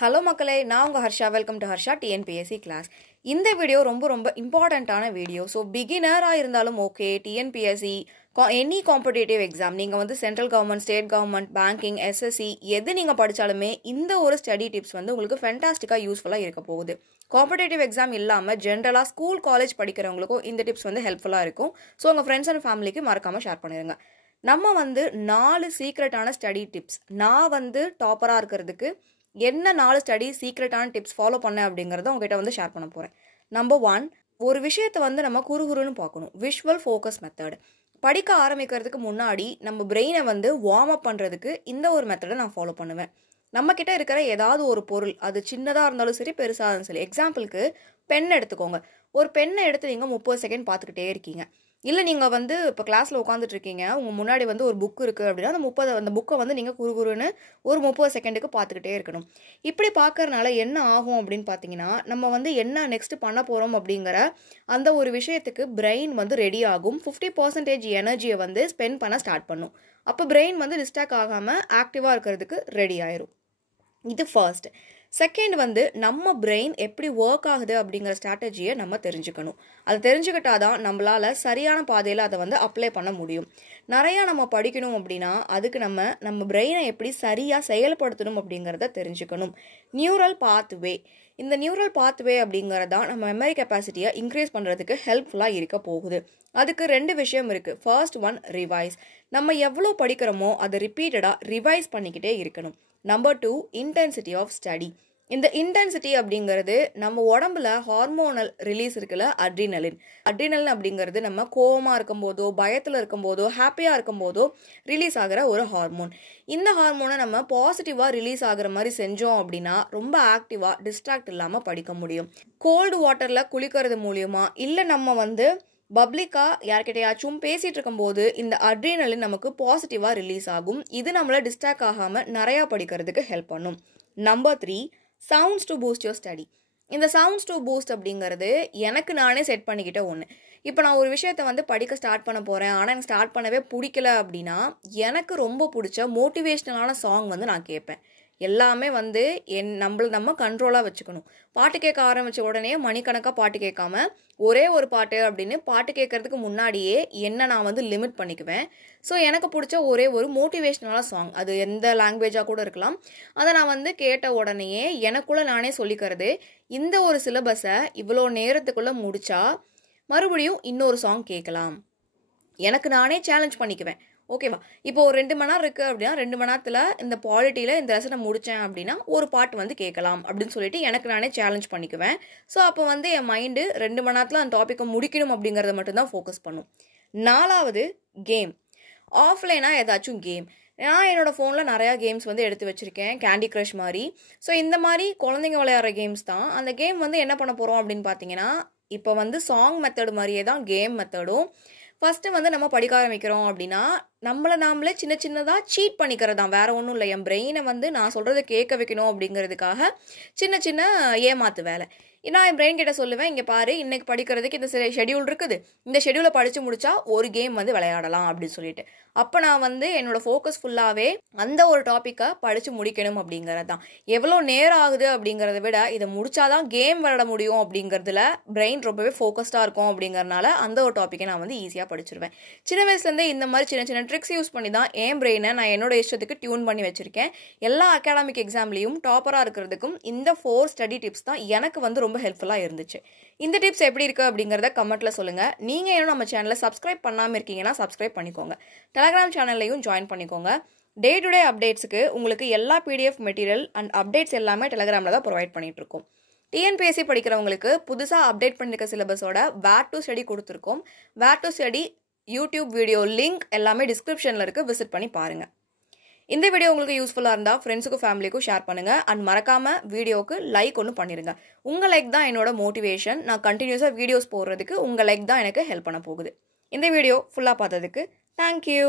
Hello மக்களே, நான் உங்கள் Harsha. Welcome to Harsha TNPSC class. இந்த வீடியோ ரொம்ப இம்பார்ட்டண்ட்டான வீடியோ. ஸோ பிகினராக இருந்தாலும் okay, TNPSC any competitive exam, நீங்கள் வந்து central government, state government, banking, SSC எது நீங்கள் படித்தாலுமே இந்த ஒரு ஸ்டடி டிப்ஸ் வந்து உங்களுக்கு ஃபென்டாஸ்டிக்காக யூஸ்ஃபுல்லாக இருக்க போகுது. காம்படிட்டிவ் எக்ஸாம் இல்லாமல் ஜென்ரலாக ஸ்கூல் காலேஜ் படிக்கிறவங்களுக்கும் இந்த டிப்ஸ் வந்து ஹெல்ப்ஃபுல்லாக இருக்கும். ஸோ உங்கள் ஃப்ரெண்ட்ஸ் அண்ட் ஃபேமிலிக்கு மறக்காமல் ஷேர் பண்ணிடுங்க. நம்ம வந்து 4 சீக்ரெட்டான ஸ்டடி டிப்ஸ், நான் வந்து டாப்பராக இருக்கிறதுக்கு என்ன 4 ஸ்டடி சீக்ரெட்டான டிப்ஸ் ஃபாலோ பண்ணேன் அப்படிங்கிறத உங்ககிட்ட வந்து ஷேர் பண்ண போகிறேன். நம்பர் 1, ஒரு விஷயத்தை வந்து நம்ம குறுகுறுன்னு பார்க்கணும். Visual focus method. படிக்க ஆரம்பிக்கிறதுக்கு முன்னாடி நம்ம பிரெயினை வந்து வார்ம் அப் பண்ணுறதுக்கு இந்த ஒரு மெத்தடை நான் ஃபாலோ பண்ணுவேன். நம்மக்கிட்ட இருக்கிற ஏதாவது ஒரு பொருள், அது சின்னதாக இருந்தாலும் சரி, பெருசாக இருந்தாலும் சரி. எக்ஸாம்பிளுக்கு பென் எடுத்துக்கோங்க. ஒரு பெண்ணை எடுத்து நீங்கள் 30 செகண்ட் பார்த்துக்கிட்டே இருக்கீங்க. இல்லை நீங்கள் வந்து இப்போ கிளாஸில் உட்காந்துட்டு இருக்கீங்க, உங்கள் முன்னாடி வந்து ஒரு புக் இருக்குது அப்படின்னா அந்த புக்கை வந்து நீங்கள் குறுகுறுன்னு ஒரு 30 செகண்டுக்கு பார்த்துக்கிட்டே இருக்கணும். இப்படி பார்க்கறதுனால என்ன ஆகும் அப்படின்னு பார்த்தீங்கன்னா, நம்ம வந்து என்ன நெக்ஸ்ட் பண்ண போகிறோம் அப்படிங்கிற அந்த ஒரு விஷயத்துக்கு பிரெயின் வந்து ரெடி ஆகும். 50% எனர்ஜியை வந்து ஸ்பெண்ட் பண்ண ஸ்டார்ட் பண்ணும். அப்போ பிரெயின் வந்து டிஸ்ட்ராக்ட் ஆகாமல் ஆக்டிவாக இருக்கிறதுக்கு ரெடி ஆயிரும். இது ஃபர்ஸ்ட். செகண்ட் வந்து நம்ம பிரெயின் எப்படி ஒர்க் ஆகுது அப்படிங்கிற ஸ்ட்ராட்டஜியை நம்ம தெரிஞ்சுக்கணும். அது தெரிஞ்சுக்கிட்டாதான் நம்மளால சரியான பாதையில் அதை வந்து அப்ளை பண்ண முடியும். நிறையா நம்ம படிக்கணும் அப்படின்னா அதுக்கு நம்ம பிரெயினை எப்படி சரியாக செயல்படுத்தணும் அப்படிங்கிறத தெரிஞ்சுக்கணும். Neural pathway. இந்த நியூரல் பாத்வே அப்படிங்கிறதான் நம்ம மெமரி கெப்பாசிட்டியை இன்க்ரீஸ் பண்ணுறதுக்கு ஹெல்ப்ஃபுல்லாக இருக்க போகுது. அதுக்கு 2 விஷயம் இருக்குது. First one, revise. நம்ம எவ்வளோ படிக்கிறோமோ அதை ரிப்பீட்டடாக ரிவைஸ் பண்ணிக்கிட்டே இருக்கணும். Number 2, intensity of study. இந்த இன்டென்சிட்டி அப்படிங்கிறது நம்ம உடம்புல ஹார்மோனல் ரிலீஸ் இருக்குல்ல, அட்ரினலின் அப்படிங்கிறது நம்ம கோவமாக இருக்கும்போதோ, பயத்தில் இருக்கும்போதோ, ஹாப்பியாக இருக்கும்போதோ ரிலீஸ் ஆகிற ஒரு ஹார்மோன். இந்த ஹார்மோனை நம்ம பாசிட்டிவாக ரிலீஸ் ஆகிற மாதிரி செஞ்சோம் அப்படின்னா ரொம்ப ஆக்டிவாக டிஸ்ட்ராக்ட் இல்லாமல் படிக்க முடியும். கோல்டு வாட்டரில் குளிக்கிறது மூலியமா, இல்லை நம்ம வந்து பப்ளிக்காக யார்கிட்டையாச்சும் பேசிகிட்டு இருக்கும்போது இந்த அட்ரினலின் நமக்கு பாசிட்டிவாக ரிலீஸ் ஆகும். இது நம்மளை டிஸ்ட்ராக்ட் ஆகாமல் நிறையா படிக்கிறதுக்கு ஹெல்ப் பண்ணும். Number 3, sounds to boost your study. இந்த சவுண்ட்ஸ் டு பூஸ்ட் அப்படிங்கிறது எனக்கு நானே செட் பண்ணிக்கிட்ட ஒன்று. இப்போ நான் ஒரு விஷயத்தை வந்து படிக்க ஸ்டார்ட் பண்ண போகிறேன், ஆனால் எனக்கு ஸ்டார்ட் பண்ணவே பிடிக்கல அப்படின்னா எனக்கு ரொம்ப பிடிச்ச மோட்டிவேஷ்னலான சாங் வந்து நான் கேட்பேன். எல்லாமே வந்து நம்ம கண்ட்ரோலாக வச்சுக்கணும். பாட்டு கேட்க ஆரம்பித்த உடனே மணிக்கணக்காக பாட்டு கேட்காம ஒரே ஒரு பாட்டு அப்படின்னு பாட்டு கேட்கறதுக்கு முன்னாடியே நான் வந்து லிமிட் பண்ணிக்குவேன். ஸோ எனக்கு பிடிச்ச ஒரே ஒரு மோட்டிவேஷ்னலான சாங், அது எந்த லாங்குவேஜாக கூட இருக்கலாம், அதை நான் வந்து கேட்ட உடனேயே எனக்குள்ளே நானே சொல்லிக்கிறது, இந்த ஒரு சிலபஸை இவ்வளோ நேரத்துக்குள்ளே முடித்தா மறுபடியும் இன்னொரு சாங் கேட்கலாம். எனக்கு நானே சேலஞ்ச் பண்ணிக்குவேன். ஓகேவா? இப்போ ஒரு 2 மணி நேரம் இருக்குது அப்படின்னா 2 மணி நேரத்தில் இந்த பாலிட்டியில் இந்த லெசனை முடித்தேன் அப்படின்னா ஒரு பாட்டு வந்து கேட்கலாம் அப்படின்னு சொல்லிட்டு எனக்கு நானே சேலஞ்ச் பண்ணிக்குவேன். ஸோ அப்போ வந்து என் மைண்டு 2 மணி நேரத்தில் அந்த டாப்பிக்கை முடிக்கணும் அப்படிங்கிறத மட்டும்தான் ஃபோக்கஸ் பண்ணும். 4வது, கேம். ஆஃப்லைனாக ஏதாச்சும் கேம். நான் என்னோடய ஃபோனில் நிறையா கேம்ஸ் வந்து எடுத்து வச்சுருக்கேன், கேண்டி க்ரஷ் மாதிரி. ஸோ இந்த மாதிரி குழந்தைங்க விளையாடுற கேம்ஸ் தான். அந்த கேம் வந்து என்ன பண்ண போகிறோம் அப்படின்னு பார்த்தீங்கன்னா, இப்போ வந்து சாங் மெத்தடு மாதிரியே தான் கேம் மெத்தடும். ஃபஸ்ட்டு வந்து நம்ம படிக்க ஆரம்பிக்கிறோம் அப்படின்னா நாமளே சின்னதாக சீட் பண்ணிக்கிறது தான், வேறு ஒன்றும் இல்லை. என் பிரெயினை வந்து நான் சொல்கிறத கேட்க வைக்கணும் அப்படிங்கிறதுக்காக சின்ன ஏமாத்து வேலை. நான் என் பிரெயின் கிட்ட சொல்லுவேன், இங்கே பாரு, இன்னைக்கு படிக்கிறதுக்கு இந்த ஷெடியூல் இருக்குது, இந்த ஷெடியூலை படித்து முடிச்சா ஒரு கேம் வந்து விளையாடலாம் அப்படின்னு சொல்லிட்டு. அப்போ நான் வந்து என்னோடய ஃபோக்கஸ் ஃபுல்லாகவே அந்த ஒரு டாப்பிக்கை படித்து முடிக்கணும் அப்படிங்கிறது தான். எவ்வளோ நேரம் ஆகுது அப்படிங்கிறத விட இதை முடிச்சாதான் கேம் விளையாட முடியும் அப்படிங்கிறதுல பிரெயின் ரொம்பவே ஃபோக்கஸ்டாக இருக்கும். அப்படிங்கிறதுனால அந்த ஒரு டாப்பிக்கை நான் வந்து ஈஸியாக படிச்சிருவேன். சின்ன வயசுலேருந்தே இந்த மாதிரி சின்ன ட்ரிக்ஸ் யூஸ் பண்ணி தான் என் பிரெயினை நான் என்னோட இஷ்டத்துக்கு டியூன் பண்ணி வச்சுருக்கேன். எல்லா அகாடமிக் எக்ஸாம்லேயும் டாப்பராக இருக்கிறதுக்கும் இந்த 4 ஸ்டடி டிப்ஸ் தான் எனக்கு வந்து ரொம்ப ஹெல்ப்ஃபுல்லாக இருந்துச்சு. இந்த டிப்ஸ் எப்படி இருக்குது அப்படிங்கிறத கமெண்ட்டில் சொல்லுங்கள். நீங்கள் இன்னும் நம்ம சேனலை சப்ஸ்கிரைப் பண்ணாமல் இருக்கீங்கன்னா சப்ஸ்கிரைப் பண்ணிக்கோங்க. டெலகிராம் சேனல்லையும் ஜாயின் பண்ணிக்கோங்க. டே டு டே அப்டேட்ஸுக்கு உங்களுக்கு எல்லா PDF மெட்டீரியல் அண்ட் அப்டேட்ஸ் எல்லாமே டெலகிராமில் தான் ப்ரொவைட் பண்ணிகிட்ருக்கோம். டிஎன்பிஎஸ்சி படிக்கிறவங்களுக்கு புதுசாக அப்டேட் பண்ணியிருக்க சிலபஸோட வேர் டு ஸ்டடி கொடுத்துருக்கோம். Where to study YouTube video link எல்லாமே டிஸ்கிரிப்ஷனில் இருக்குது, விசிட் பண்ணி பாருங்கள். இந்த வீடியோ உங்களுக்கு யூஸ்ஃபுல்லாக இருந்தால் ஃப்ரெண்ட்ஸுக்கும் ஃபேமிலிக்கும் ஷேர் பண்ணுங்கள். அண்ட் மறக்காமல் வீடியோவுக்கு லைக் ஒன்று பண்ணிடுங்க. உங்கள் லைக் தான் என்னோட மோட்டிவேஷன். நான் கண்டினியூஸாக வீடியோஸ் போடுறதுக்கு உங்கள் லைக் தான் எனக்கு ஹெல்ப் பண்ண போகுது. இந்த வீடியோ ஃபுல்லாக பார்த்ததுக்கு தேங்க்யூ.